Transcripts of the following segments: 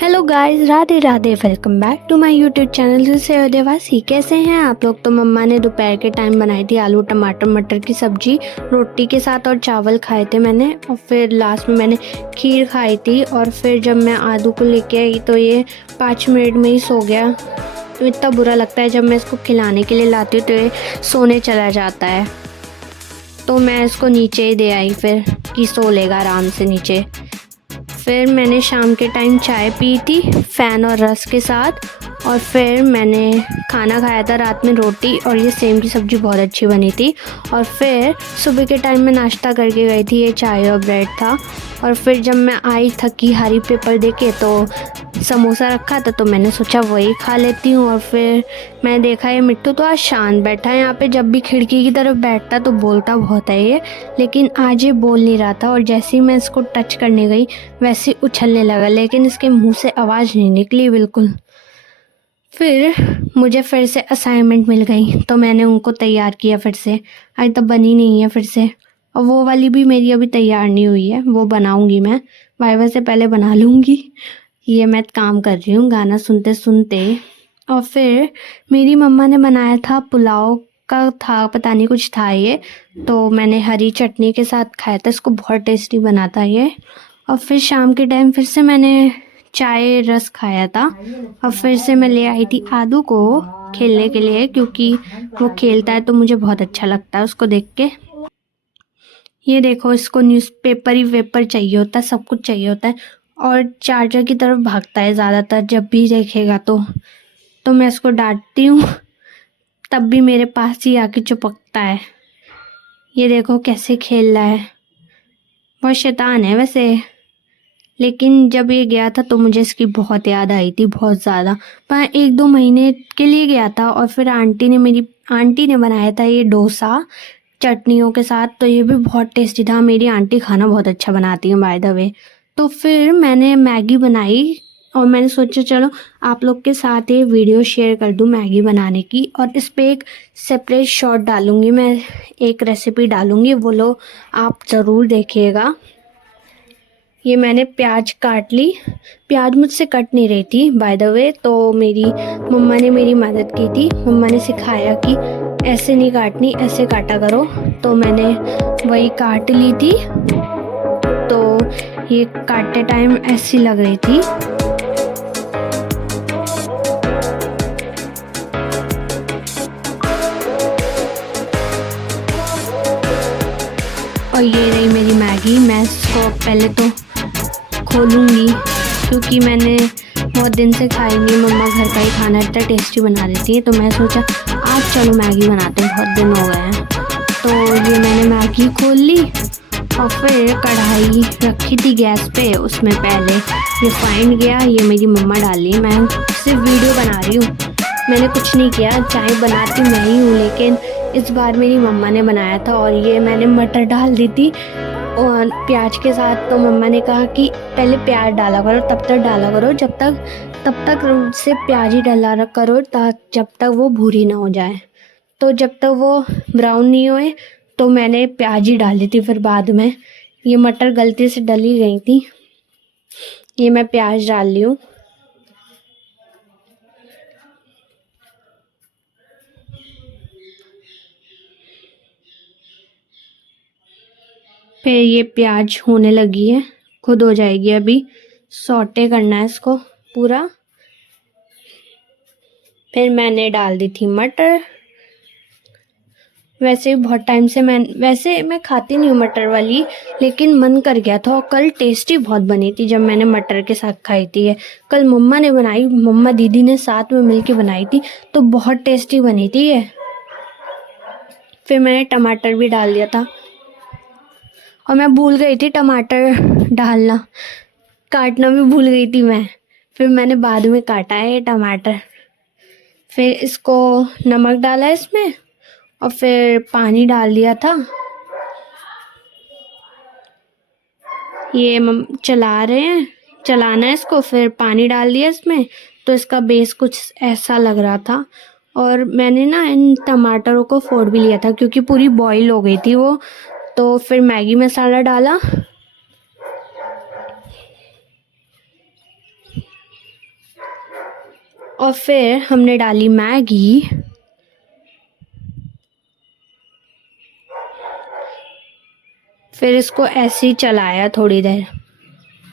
Hello guys, Radhe Radhe. Welcome back to my YouTube channel से देवासी। कैसे हैं आप लोग? तो मम्मा ने दोपहर के टाइम बनाई थी आलू टमाटर मटर की सब्जी रोटी के साथ, और चावल खाए थे मैंने। और फिर लास्ट में मैंने खीर खाई थी। और फिर जब मैं आदू को लेके आई तो ये 5 मिनट में ही सो गया। तो इतना बुरा लगता है जब मैं इसको खिलाने के लिए लाती हूँ तो ये सोने चला जाता है। तो मैं इसको नीचे ही दे आई फिर कि सो लेगा आराम से नीचे। फिर मैंने शाम के टाइम चाय पी थी फ़ैन और रस के साथ। और फिर मैंने खाना खाया था रात में, रोटी और ये सेम की सब्ज़ी बहुत अच्छी बनी थी। और फिर सुबह के टाइम में नाश्ता करके गई थी, ये चाय और ब्रेड था। और फिर जब मैं आई थकी हारी पेपर देके तो समोसा रखा था, तो मैंने सोचा वही खा लेती हूँ। और फिर मैं देखा ये मिट्टू तो आज शांत बैठा है यहाँ पे। जब भी खिड़की की तरफ बैठता तो बोलता बहुत है ये, लेकिन आज ये बोल नहीं रहा था। और जैसे ही मैं इसको टच करने गई वैसे उछलने लगा, लेकिन इसके मुंह से आवाज़ नहीं निकली बिल्कुल। फिर मुझे फिर से असाइनमेंट मिल गई तो मैंने उनको तैयार किया फिर से। आज तक बनी नहीं है फिर से, और वो वाली भी मेरी अभी तैयार नहीं हुई है, वो बनाऊंगी मैं। वाइवा से पहले बना लूँगी। ये मैं काम कर रही हूँ गाना सुनते सुनते। और फिर मेरी मम्मा ने बनाया था पुलाव का, था पता नहीं कुछ था ये, तो मैंने हरी चटनी के साथ खाया था। इसको बहुत टेस्टी बनाता है ये। और फिर शाम के टाइम फिर से मैंने चाय रस खाया था। और फिर से मैं ले आई थी आदू को खेलने के लिए, क्योंकि वो खेलता है तो मुझे बहुत अच्छा लगता है उसको देख के। ये देखो, इसको न्यूज़पेपर ही पेपर चाहिए होता है, सब कुछ चाहिए होता है। और चार्जर की तरफ भागता है ज़्यादातर जब भी देखेगा तो मैं इसको डांटती हूँ तब भी मेरे पास ही आके चिपकता है। ये देखो कैसे खेल रहा है, बहुत शैतान है वैसे। लेकिन जब ये गया था तो मुझे इसकी बहुत याद आई थी, बहुत ज़्यादा। पर 1-2 महीने के लिए गया था। और फिर मेरी आंटी ने बनाया था ये डोसा चटनियों के साथ, तो ये भी बहुत टेस्टी था। मेरी आंटी खाना बहुत अच्छा बनाती है बाय द वे। तो फिर मैंने मैगी बनाई, और मैंने सोचा चलो आप लोग के साथ ये वीडियो शेयर कर दूं मैगी बनाने की। और इस पर एक सेपरेट शॉर्ट डालूंगी मैं, एक रेसिपी डालूंगी, वो लो आप ज़रूर देखिएगा। ये मैंने प्याज काट ली। प्याज मुझसे कट नहीं रही थी बाय द वे, तो मेरी मम्मा ने मेरी मदद की थी। मम्मा ने सिखाया कि ऐसे नहीं काटनी, ऐसे काटा करो। तो मैंने वही काट ली थी। तो ये काटते टाइम ऐसी लग रही थी। और ये रही मेरी मैगी। मैं इसको पहले तो खोलूँगी क्योंकि मैंने बहुत दिन से खाई नहीं। मम्मा घर का ही खाना इतना टेस्टी बना देती है, तो मैं सोचा आज चलो मैगी बनाते हैं, बहुत दिन हो गए हैं। तो ये मैंने मैगी खोल ली। और फिर कढ़ाई रखी थी गैस पे, उसमें पहले रिफाइंड गया। ये मेरी मम्मा डाली, मैं सिर्फ वीडियो बना रही हूँ, मैंने कुछ नहीं किया। चाय बनाती मैं ही हूँ, लेकिन इस बार मेरी मम्मा ने बनाया था। और ये मैंने मटर डाल दी थी और प्याज के साथ। तो मम्मा ने कहा कि पहले प्याज डाला करो, तब तक डाला करो तब तक से प्याज ही डाला करो जब तक वो भूरी ना हो जाए। तो जब तक वो ब्राउन नहीं हुए तो मैंने प्याज ही डाली थी। फिर बाद में ये मटर गलती से डली गई थी। ये मैं प्याज डाल ली हूँ। फिर ये प्याज होने लगी है, खुद हो जाएगी। अभी सौटे करना है इसको पूरा। फिर मैंने डाल दी थी मटर। वैसे बहुत टाइम से मैं खाती नहीं हूँ मटर वाली, लेकिन मन कर गया था। और कल टेस्टी बहुत बनी थी जब मैंने मटर के साथ खाई थी। ये कल मम्मा ने बनाई, मम्मा दीदी ने साथ में मिलके बनाई थी, तो बहुत टेस्टी बनी थी ये। फिर मैंने टमाटर भी डाल दिया था, और मैं भूल गई थी टमाटर डालना, काटना भी भूल गई थी मैं। फिर मैंने बाद में काटा है ये टमाटर। फिर इसको नमक डाला इसमें, और फिर पानी डाल दिया था। ये चला रहे हैं, चलाना है इसको। फिर पानी डाल दिया इसमें, तो इसका बेस कुछ ऐसा लग रहा था। और मैंने ना इन टमाटरों को फोड़ भी लिया था क्योंकि पूरी बॉईल हो गई थी वो। तो फिर मैगी मसाला डाला। और फिर हमने डाली मैगी। फिर इसको ऐसे ही चलाया थोड़ी देर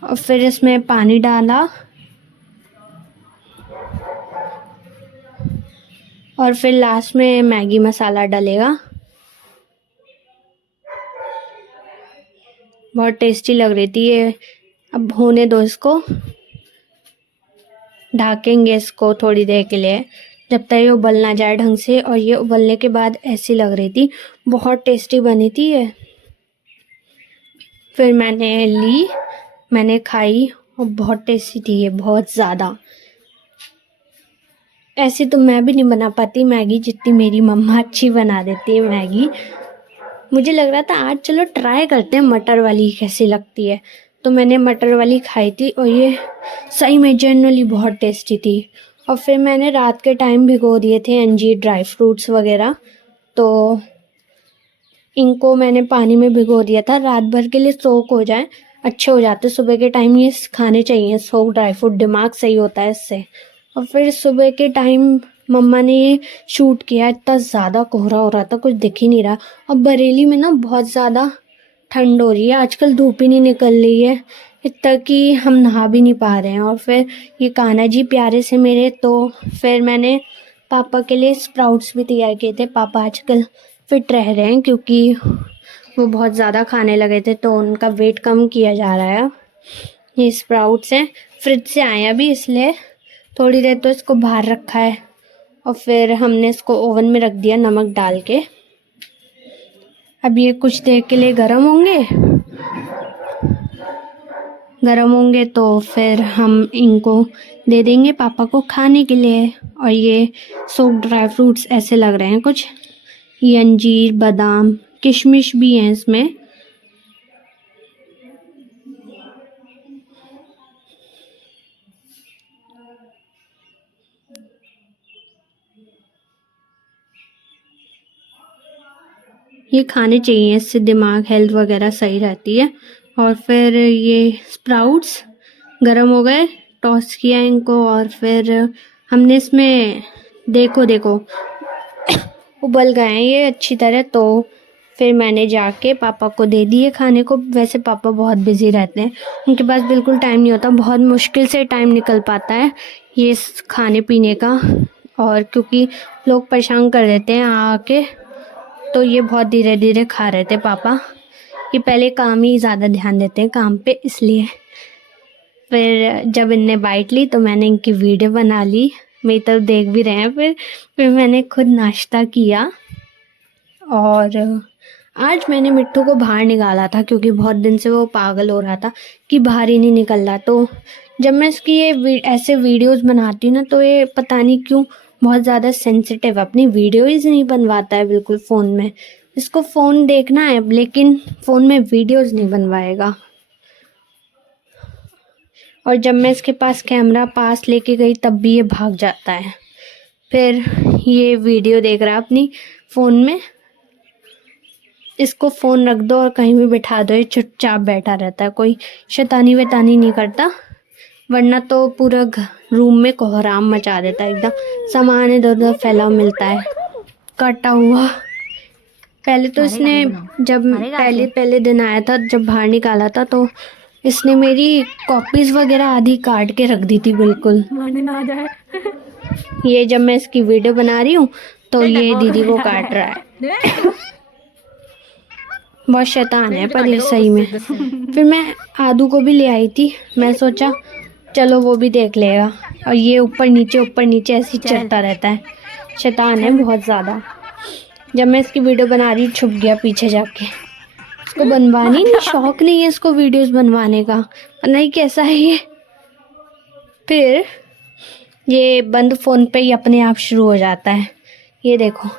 और फिर इसमें पानी डाला और फिर लास्ट में मैगी मसाला डलेगा। बहुत टेस्टी लग रही थी ये। अब होने दो इसको, ढकेंगे इसको थोड़ी देर के लिए जब तक ये उबल ना जाए ढंग से। और ये उबलने के बाद ऐसी लग रही थी, बहुत टेस्टी बनी थी ये। फिर मैंने खाई और बहुत टेस्टी थी ये, बहुत ज़्यादा। ऐसे तो मैं भी नहीं बना पाती मैगी जितनी मेरी मम्मा अच्छी बना देती है मैगी। मुझे लग रहा था आज चलो ट्राई करते हैं मटर वाली कैसी लगती है, तो मैंने मटर वाली खाई थी और ये सही में जनरली बहुत टेस्टी थी। और फिर मैंने रात के टाइम भिगो दिए थे अंजीर, ड्राई फ्रूट्स वगैरह, तो इनको मैंने पानी में भिगो दिया था रात भर के लिए, सोक हो जाए, अच्छे हो जाते। सुबह के टाइम ये खाने चाहिए सोक ड्राई फ्रूट, दिमाग सही होता है इससे। और फिर सुबह के टाइम मम्मा ने ये शूट किया, इतना ज़्यादा कोहरा हो रहा था, कुछ दिख ही नहीं रहा। और बरेली में ना बहुत ज़्यादा ठंड हो रही है आजकल, धूप ही नहीं निकल रही है इतना कि हम नहा भी नहीं पा रहे हैं। और फिर ये कान्हा जी प्यारे से मेरे, तो फिर मैंने पापा के लिए स्प्राउट्स भी तैयार किए थे। पापा आजकल फिट रह रहे हैं क्योंकि वो बहुत ज़्यादा खाने लगे थे, तो उनका वेट कम किया जा रहा है। ये स्प्राउट्स हैं, फ्रिज से आए अभी, इसलिए थोड़ी देर तो इसको बाहर रखा है और फिर हमने इसको ओवन में रख दिया नमक डाल के। अब ये कुछ देर के लिए गर्म होंगे तो फिर हम इनको दे देंगे पापा को खाने के लिए। और ये सोक्ड ड्राई फ्रूट्स ऐसे लग रहे हैं कुछ, ये अंजीर, बादाम, किशमिश भी हैं इसमें। ये खाने चाहिए, इससे दिमाग, हेल्थ वगैरह सही रहती है। और फिर ये स्प्राउट्स गरम हो गए, टॉस किया इनको और फिर हमने इसमें देखो उबल गए हैं ये अच्छी तरह, तो फिर मैंने जाके पापा को दे दिए खाने को। वैसे पापा बहुत बिजी रहते हैं, उनके पास बिल्कुल टाइम नहीं होता, बहुत मुश्किल से टाइम निकल पाता है ये खाने पीने का। और क्योंकि लोग परेशान कर देते हैं आके, तो ये बहुत धीरे धीरे खा रहे थे पापा। ये पहले काम ही ज़्यादा ध्यान देते हैं काम पे, इसलिए। फिर जब इनने बाइट ली तो मैंने इनकी वीडियो बना ली, मेरी तरफ देख भी रहे हैं। फिर मैंने खुद नाश्ता किया। और आज मैंने मिट्टू को बाहर निकाला था क्योंकि बहुत दिन से वो पागल हो रहा था कि बाहर ही नहीं निकल रहा। तो जब मैं इसकी ये ऐसे वीडियोस बनाती हूँ ना, तो ये पता नहीं क्यों बहुत ज़्यादा सेंसिटिव, अपनी वीडियोस नहीं बनवाता है बिल्कुल फ़ोन में। इसको फ़ोन देखना है लेकिन फ़ोन में वीडियोस नहीं बनवाएगा। और जब मैं इसके पास कैमरा पास लेके गई तब भी ये भाग जाता है। फिर ये वीडियो देख रहा है अपनी फ़ोन में। इसको फ़ोन रख दो और कहीं भी बैठा दो, ये चुपचाप बैठा रहता है, कोई शैतानी वैतानी नहीं करता, वरना तो पूरा रूम में कोहराम मचा देता है एकदम, सामान इधर उधर फैला मिलता है कटा हुआ। पहले तो इसने जब पहले दिन आया था, जब बाहर निकाला था, तो इसने मेरी कॉपीज़ वगैरह आधी काट के रख दी थी बिल्कुल, ना जाए। ये जब मैं इसकी वीडियो बना रही हूँ तो ये दीदी को काट रहा है। बहुत शैतान है पर ये सही में। फिर मैं आदू को भी ले आई थी, मैं सोचा चलो वो भी देख लेगा। और ये ऊपर नीचे ऐसे ही चलता रहता है, शैतान है बहुत ज़्यादा। जब मैं इसकी वीडियो बना रही छुप गया पीछे जाके। इसको बनवानी नहीं, शौक नहीं है इसको वीडियोस बनवाने का, नहीं कैसा है ये। फिर ये बंद फ़ोन पे ही अपने आप शुरू हो जाता है। ये देखो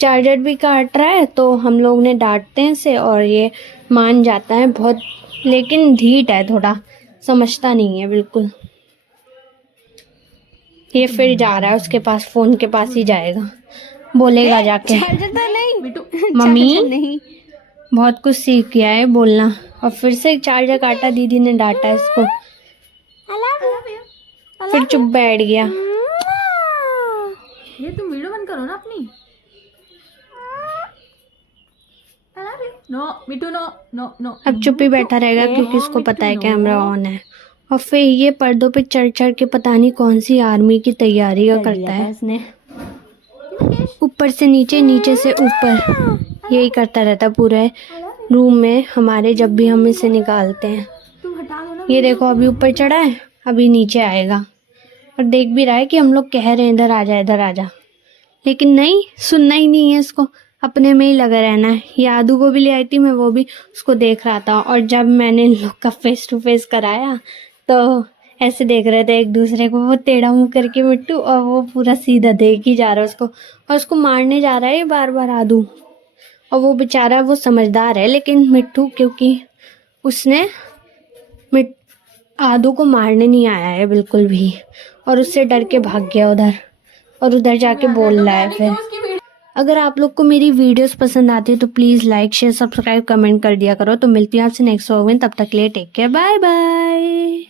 चार्जर भी काट रहा है, तो हम लोग ने डांटते हैं इसे और ये मान जाता है बहुत, लेकिन ढीठ है थोड़ा, समझता नहीं है बिल्कुल। ये फिर जा रहा है उसके पास, फ़ोन के पास ही जाएगा, बोलेगा जाके मम्मी नहीं। बहुत कुछ सीख गया है बोलना। और फिर से चार्जर काटा, दीदी ने डांटा इसको, फिर चुप बैठ गया। ये तुम वीडियो बंद करो ना अपनी। नो मिठू, नो नो नो। अब चुप ही बैठा रहेगा क्योंकि उसको पता है कैमरा ऑन है। और फिर ये पर्दों पे चढ़ चढ़ के पता नहीं कौन सी आर्मी की तैयारी करता है। उसने ऊपर से नीचे, नीचे से ऊपर, यही करता रहता पूरे रूम में हमारे, जब भी हम इसे निकालते हैं। तुम हटा दो ना। ये देखो अभी ऊपर चढ़ा है, अभी नीचे आएगा और देख भी रहा है कि हम लोग कह रहे हैं इधर आ जा, इधर आ जा, लेकिन नहीं, सुनना ही नहीं है इसको, अपने में ही लगा रहना है। ये आदू को भी ले आई थी मैं, वो भी उसको देख रहा था। और जब मैंने इन लोग का फेस टू फेस कराया तो ऐसे देख रहे थे एक दूसरे को, वो टेढ़ा मुंह करके मिट्टू, और वो पूरा सीधा देख ही जा रहा है उसको, और उसको मारने जा रहा है बार बार आदू। और वो बेचारा, वो समझदार है, लेकिन मिट्टू, क्योंकि उसने आदू को मारने नहीं आया है बिल्कुल भी, और उससे डर के भाग गया उधर, और उधर जाके बोल रहा है। फिर अगर आप लोग को मेरी वीडियोस पसंद आती है तो please like, share, subscribe, comment कर दिया करो। तो मिलती हूँ आपसे नेक्स्ट व्लॉग में, तब तक के लिए टेक केयर, बाय बाय।